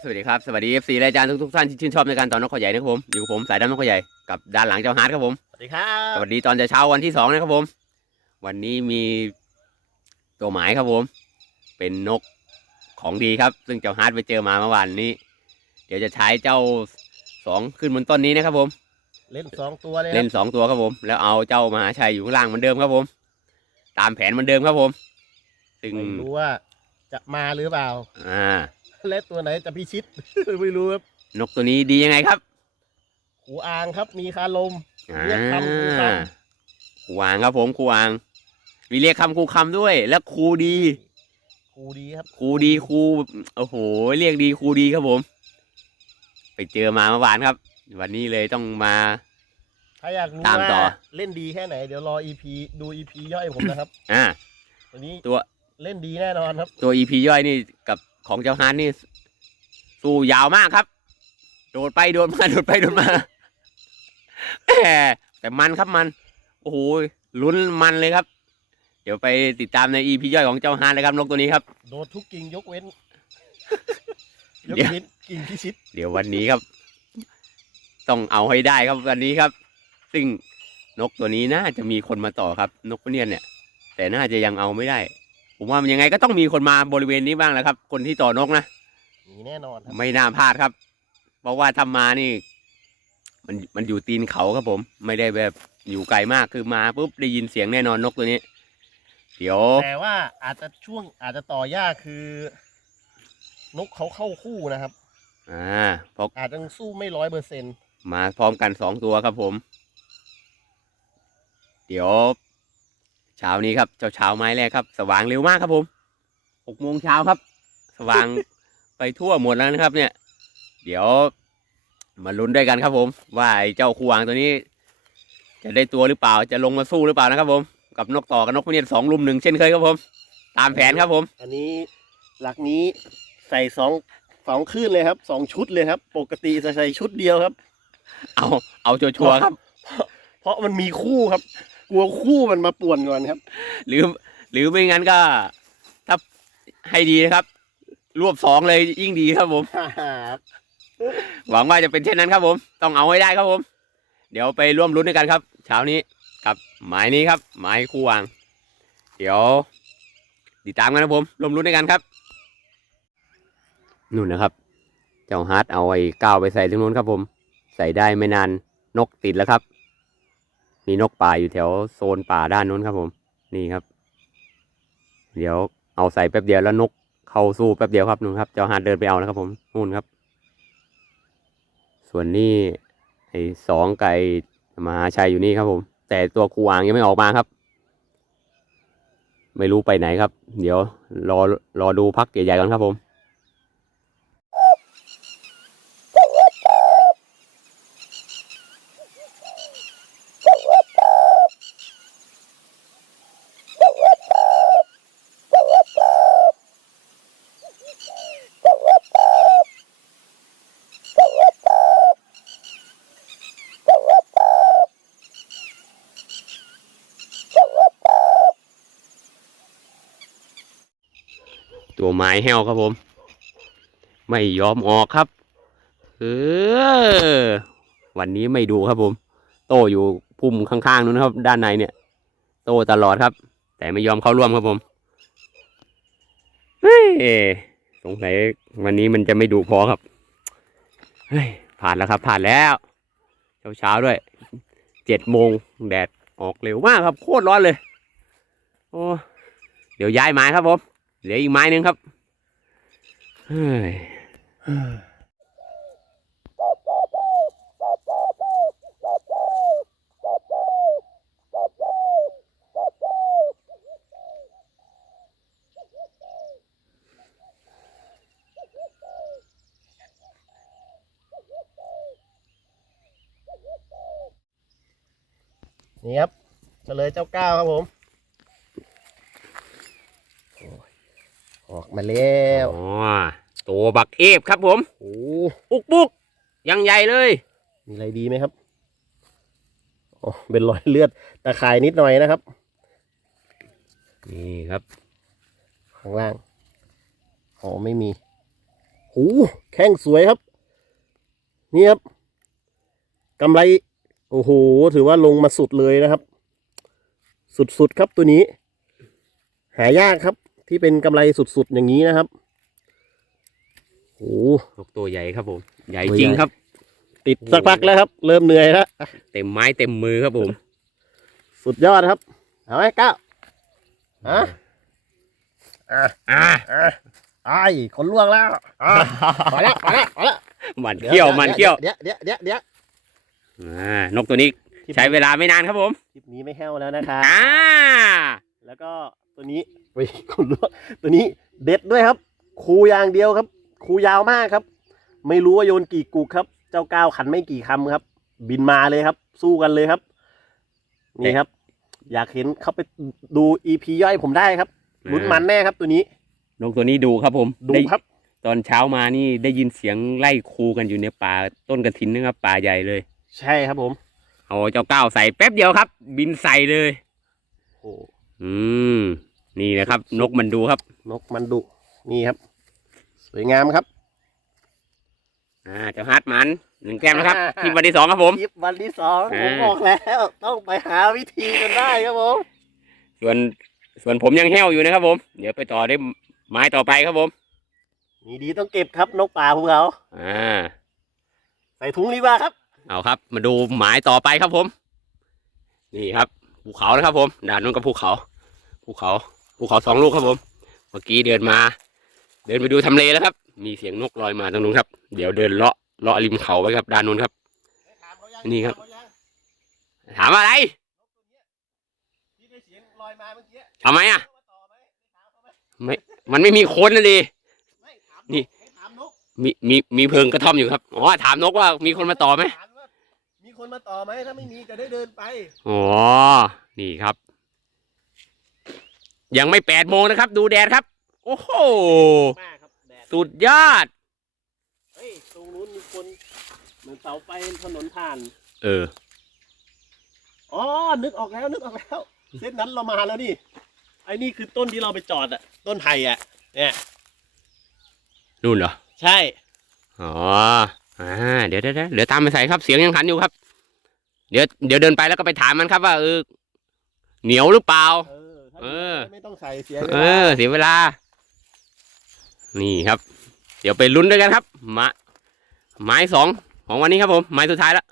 ครับสวัสดีครับ สวัสดี FC และอาจารย์ทุกๆท่านที่ชื่นชอบในการต่อนกขอใหญ่นะครับผม อยู่กับผมสายดำนกขอใหญ่กับด้านหลังเจ้าฮาร์ดครับผม สวัสดีครัสบวัสดีตอนเช้าวันที่สองนะครับผม วันนี้มีตัวหมายครับผม เป็นนกของดีครับ ซึ่งเจ้าฮาร์ดไปเจอมาเมื่อวานนี้ เดี๋ยวจะใช้เจ้าสองขึ้นบนต้นนี้นะครับผม เล่นสองตัวเลยเล่นสองตัวครับผม แล้วเอาเจ้ามหาชัยอยู่ข้างล่างเหมือนเดิมครับผม ตามแผนเหมือนเดิมครับผม ซึ่งไม่รู้ว่าจะมาหรือเปล่า อ่า และตัวไหนจะพิชิต ไม่รู้ครับนกตัวนี้ดียังไงครับหูอ่างครับ มีคาลมอ่าเรียกคำครูคครูวางครับผมครูวาง มีเรียกคำครูคำด้วย และครูดีครูดีครับครูดีครูโอ้โห เรียกดีครูดีครับผม ไปเจอมาเมื่อวานครับ วันนี้เลยต้องมาถ้าอยากรู้ตามต่อว่าเล่นดีแค่ไหน เดี๋ยวรอ EP ดู EP ย่อยผมนะครับ อ่า วันนี้ตัวเล่นดีแน่นอนครับ ตัวอีพีย่อยนี่กับ ของเจ้าฮานนี่ สู้ยาวมากครับ โดดไปโดดมาโดดไปโดดมาแหมแต่มันครับมัน โอ้โหลุ้นมันเลยครับ เดี๋ยวไปติดตามในอีพีย่อยของเจ้าฮานเลยครับนกตัวนี้ครับ โดดทุกกิ่งยกเว้น ยกเดี๋ยวเว้นกิ่งพิชิต เดี๋ยววันนี้ครับ ต้องเอาให้ได้ครับวันนี้ครับ ซึ่งนกตัวนี้น่าจะมีคนมาต่อครับ นกเนี่ยเนี่ย แต่น่าจะยังเอาไม่ได้ ผมว่ามันยังไงก็ต้องมีคนมาบริเวณนี้บ้างแหละครับ คนที่ต่อนกนะมีแน่นอนครับไม่น่าพลาดครับ เพราะว่าทำมานี่ มันมันอยู่ตีนเขาครับผม ไม่ได้แบบอยู่ไกลมากคือมาปุ๊บได้ยินเสียงแน่นอนนกตัวนี้ เดี๋ยว แต่ว่าอาจจะช่วงอาจจะต่อยากคือ นกเขาเข้าคู่นะครับ อ่าพออาจจะสู้ไม่ร้อยเปอร์เซ็นต์มาพร้อมกันสองตัวครับผม เดี๋ยว เช้านี้ครับเช้าเช้าไม้แรกครับ สว่างเร็วมากครับผมหกโมงเช้าครับ สว่างไปทั่วหมดแล้วนะครับ เนี่ย เดี๋ยวมาลุ้นด้วยกันครับผม ว่าไอ้เจ้าคูวางตัวนี้ จะได้ตัวหรือเปล่าจะลงมาสู้หรือเปล่านะครับ ผม กับนกต่อกับนกพะเนียดสองลุมหนึ่งเช่นเคยครับผม ตามแผนครับผม อันนี้หลักนี้ใส่สองสองขึ้นเลยครับสองชุดเลยครับ ปกติจะใส่ชุดเดียวครับ เอาเอาชัวร์ๆครับ เพราะมันมีคู่ครับ กลัวคู่มันมาป่วนก่อนครับ หรือหรือไม่งั้นก็ ถ้าให้ดีนะครับ รวบสองเลยยิ่งดีครับผม หวังว่าจะเป็นเช่นนั้นครับผม ต้องเอาให้ได้ครับผม เดี๋ยวไปร่วมรุ้นด้วยกันครับ เช้านี้กับหมายนี้ครับ หมายคู่วาง เดี๋ยวติดตามกันครับผมร่วมรุ้นด้วยกันครับนู่นนะครับ เจ้าฮาร์ดเอาไอ้ก้าวไปใส่ตรงนู้นครับผม ใส่ได้ไม่นานนกติดแล้วครับ มีนกป่าอยู่แถวโซนป่าด้านนู้นครับผม นี่ครับ เดี๋ยวเอาใส่แป๊บเดียวแล้วนกเข้าสู้แป๊บเดียวครับนู่นครับเจ้าฮาร์ดเดินไปเอานะครับผมนู่นครับ ส่วนนี้ไอ้สองไก่มหาชัยอยู่นี่ครับผม แต่ตัวครูอ่างยังไม่ออกมาครับ ไม่รู้ไปไหนครับ เดี๋ยวรอรอดูพักใหญ่ๆก่อนครับผม ตัวไม้แห้วครับผม ไม่ยอมออกครับ เออ วันนี้ไม่ดูครับผม โตอยู่พุ่มข้างๆนู้นครับ ด้านในเนี่ย โตตลอดครับ แต่ไม่ยอมเข้าร่วมครับผมเฮ้ยสงสัยวันนี้มันจะไม่ดูพอครับเฮ้ยผ่านแล้วครับ ผ่านแล้วเช้าๆด้วยเจ็ดโมงแดดออกเร็วมากครับ โคตรร้อนเลย โอ้เดี๋ยวย้ายไม้ครับผม เหลืออีกไม้หนึ่งครับเฮ้ยนี่ครับเฉลยเจ้าก้าวครับผมโอ้ย ออกมาแล้วอ๋อตัวบักเอฟครับผมโอ้ปุกปุกยังใหญ่เลย มีอะไรดีไหมครับอ๋อเป็นรอยเลือดตะข่ายนิดหน่อยนะครับ นี่ครับ ข้างล่างอ๋อไม่มีโหแข้งสวยครับ นี่ครับกำไร โอ้โห ถือว่าลงมาสุดเลยนะครับ สุดๆครับตัวนี้ หายากครับ ที่เป็นกำไรสุดๆอย่างนี้นะครับโอ้นกตัวใหญ่ครับผม ใหญ่ตัวจริงใหญ่ครับ ติดสักพักแล้วครับ เริ่มเหนื่อยแล้วเต็มไม้เต็มมือครับผม สุดยอดครับเอาไหมก้าวฮะอะอ่าอะไอ้ายคนล่วงแล้วอะพอแล้วพอแล้วพอแล้วมันเขี้ยวมันเขี้ยวเดี๋ยวเดี๋ยวเดี๋ยวเดี๋ยวอ่านกตัวนี้ใช้เวลาไม่นานครับผมคลิปนี้ไม่แห้วแล้วนะครับอ่าแล้วก็ตัวนี้ ไปคนล่วงตัวนี้เด็ดด้วยครับ คูอย่างเดียวครับ คูยาวมากครับ ไม่รู้ว่าโยนกี่กุกครับ เจ้าก้าวขันไม่กี่คำครับ บินมาเลยครับ สู้กันเลยครับ นี่ครับ อยากเห็นเข้าไปดูอีพีย่อยผมได้ครับลุ้นมันแน่ครับตัวนี้นกตัวนี้ดูครับผมดูได้ครับ ตอนเช้ามานี่ได้ยินเสียงไล่คูกันอยู่ในป่าต้นกระถินนะครับป่าใหญ่เลย ใช่ครับผมเอาเจ้าก้าวใส่แป๊บเดียวครับ บินใส่เลยโอ้อืม นี่นะครับ นกมันดูครับ นกมันดุนี่ครับ สวยงามครับ อ่าเจ้าฮาร์ดมันหนึ่งแก้มนะครับทีมวันที่สองครับผมคลิปวันที่สองอ่าผมบอกแล้ว ต้องไปหาวิธีกันได้ครับผม ส่วนส่วนผมยังแห้วอยู่นะครับผม เดี๋ยวไปต่อได้ไม้ต่อไปครับผม มีดีต้องเก็บครับนกป่าภูเขาอ่าใส่ถุงดีกว่าครับ เอาครับ มาดูหมายต่อไปครับผม นี่ครับภูเขานะครับผมด่านนู้นก็ภูเขาภูเขา ภูเขาสองลูกครับผม เมื่อกี้เดินมา เดินไปดูทำเลแล้วครับ มีเสียงนกลอยมาตรงนู้นครับ เดี๋ยวเดินเลาะเลาะริมเขาไปครับด้านนู้นครับ นี่ครับ ถามอะไรที่ได้เสียงลอยมาเมื่อกี้ทำไมอะมาต่อไหมถามเขาไหมไม่มันไม่มีคนนะดิไม่ถามนี่ไม่ถามนกมีมีมีเพิงกระท่อมอยู่ครับอ๋อถามนกว่ามีคนมาต่อไหมถามว่ามีคนมาต่อไหมถ้าไม่มีจะได้เดินไปอ๋อนี่ครับ ยังไม่แปดโมงนะครับ ดูแดดครับ โอ้โห มากครับแดดสุดยอด เฮ้ยตรงนู้นมีคนเหมือนเสาไฟถนนผ่าน เออ อ๋อ นึกออกแล้ว นึกออกแล้ว เส้นนั้นเรามาแล้วนี่ ไอ้นี่คือต้นที่เราไปจอดอะต้นไผ่อะเนี่ย นู่นเหรอ ใช่ อ๋อ อ่า เดี๋ยวเดี๋ยวเดี๋ยวเดี๋ยวตามไปใส่ครับ เสียงยังขันอยู่ครับ เดี๋ยว เดี๋ยวเดินไปแล้วก็ไปถามมันครับว่าเออเหนียวหรือเปล่า เออถ้า เออ ไม่ต้องใส่เสียเออเสียเวลา นี่ครับ เดี๋ยวไปลุ้นด้วยกันครับไม้ไม้สองของวันนี้ครับผม ไม้สุดท้ายแล้ว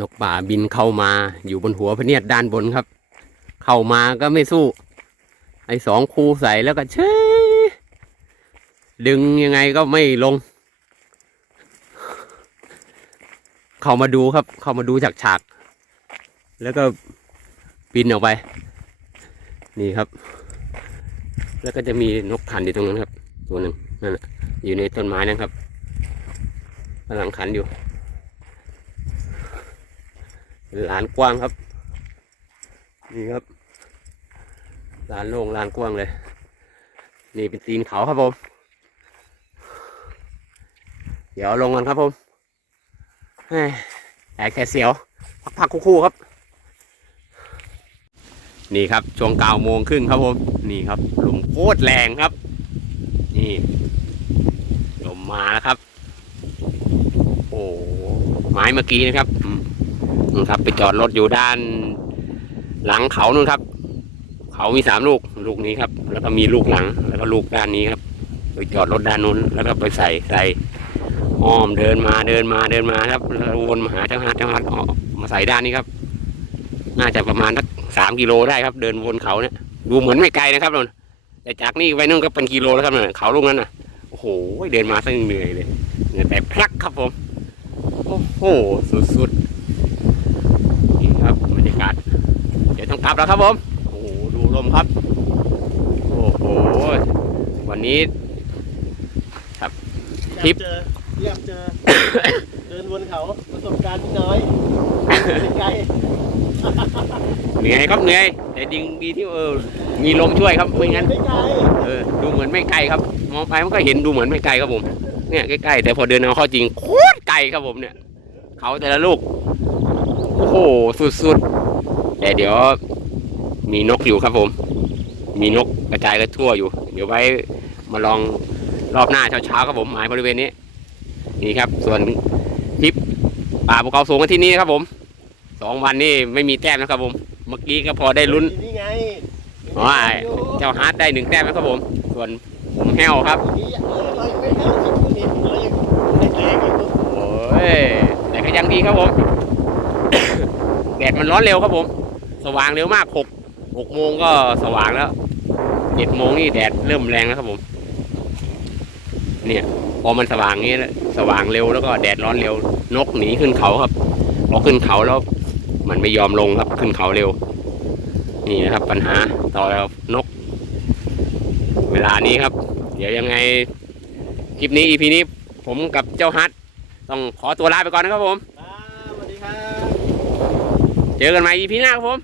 นกป่าบินเข้ามาอยู่บนหัวพะเนียดด้านบนครับ เข้ามาก็ไม่สู้ ไอ้สองคูใส่แล้วก็เชยดึงยังไงก็ไม่ลง เข้ามาดูครับ เข้ามาดูจากฉาก แล้วก็บินออกไป นี่ครับ แล้วก็จะมีนกขันอยู่ตรงนั้นครับ ตัวหนึ่งนั่นอยู่ในต้นไม้นั่นครับกำลังขันอยู่ ลานกว้างครับ นี่ครับลานโล่งลานกว้างเลย นี่เป็นตีนเขาครับผม เดี๋ยวลงกันครับผมแหมแค่เสียว พักๆคู่ๆครับ นี่ครับช่วงเก้าโมงครึ่งครับผม นี่ครับลมโคตรแรงครับ นี่ลมมาแล้วครับ โอ้ไม้เมื่อกี้นะครับ นู่นครับ ไปจอดรถอยู่ด้าน หลังเขานู่นครับ เขามีสามลูกลูกนี้ครับ แล้วก็มีลูกหลัง แล้วก็ลูกด้านนี้ครับ ไปจอดรถด้านนู้น แล้วก็ไปใส่ใส่อ้อมเดินมาเดินมาเดินมาครับแล้ววนมาหาเจ้าฮัทเจ้าฮัทมาใส่ด้านนี้ครับ น่าจะประมาณสักสามกิโลได้ครับ เดินวนเขาเนี่ยดูเหมือนไม่ไกลนะครับนนแต่จากนี่ไปนู่นก็เป็นกิโลแล้วครับเนี่ยเขาลูกนั้นน่ะโอ้โหเดินมาซะเหนื่อยเลยเหนื่อยแต่พลักครับผม โอ้โหสุดๆากาศ เดี๋ยวต้องกลับแล้วครับผม โอ้โหดูลมครับ โอ้โห วันนี้คลิป เจอเรียบเจอ เดินวนเขาประสบการณ์นิดน้อยไม่ไกลเหนื่อยครับเหนื่อย แต่ดีดีที่เออ มีลมช่วยครับไม่งั้น ไม่ไกลเออ ดูเหมือนไม่ไกลครับ มองไปมันก็เห็นดูเหมือนไม่ไกลครับผม เนี่ยใกล้ๆแต่พอเดินเอาเข้าจริงโคตรไกลครับผมเนี่ย เขาแต่ละลูก โอ้โห สุดๆ แต่เดี๋ยวมีนกอยู่ครับผม มีนกกระจายกันทั่วอยู่ เดี๋ยวไว้มาลองรอบหน้าเช้าๆครับผมหมายบริเวณนี้ นี่ครับ ส่วนทริปป่าภูเขาสูงกันที่นี่นะครับผมสองวันนี่ไม่มีแต้มนะครับผม เมื่อกี้ก็พอได้ลุ้นนี่ไงอ๋อเจ้าฮาร์ดได้หนึ่งแต้มนะครับผม ส่วนผมแห้วครับนี่เออเรายังไม่เข้าสิบนี่เรายังแรงๆอยู่โอ้ยแต่ก็ยังดีครับผมแดดมันร้อนเร็วครับผม สว่างเร็วมากหกหกโมงก็สว่างแล้วเจ็ดโมงนี่แดดเริ่มแรงแล้วครับผม เนี่ยพอมันสว่างนี้แล้วสว่างเร็วแล้วก็แดดร้อนเร็วนกหนีขึ้นเขาครับพอขึ้นเขาแล้ว มันไม่ยอมลงครับขึ้นเขาเร็ว นี่นะครับ ปัญหาต่อนก เวลานี้ครับ เดี๋ยวยังไงคลิปนี้ EP นี้ผมกับเจ้าฮัทต้องขอตัวลาไปก่อนนะครับผมอ่าสวัสดีครับ เจอกันใหม่ EP หน้าครับผม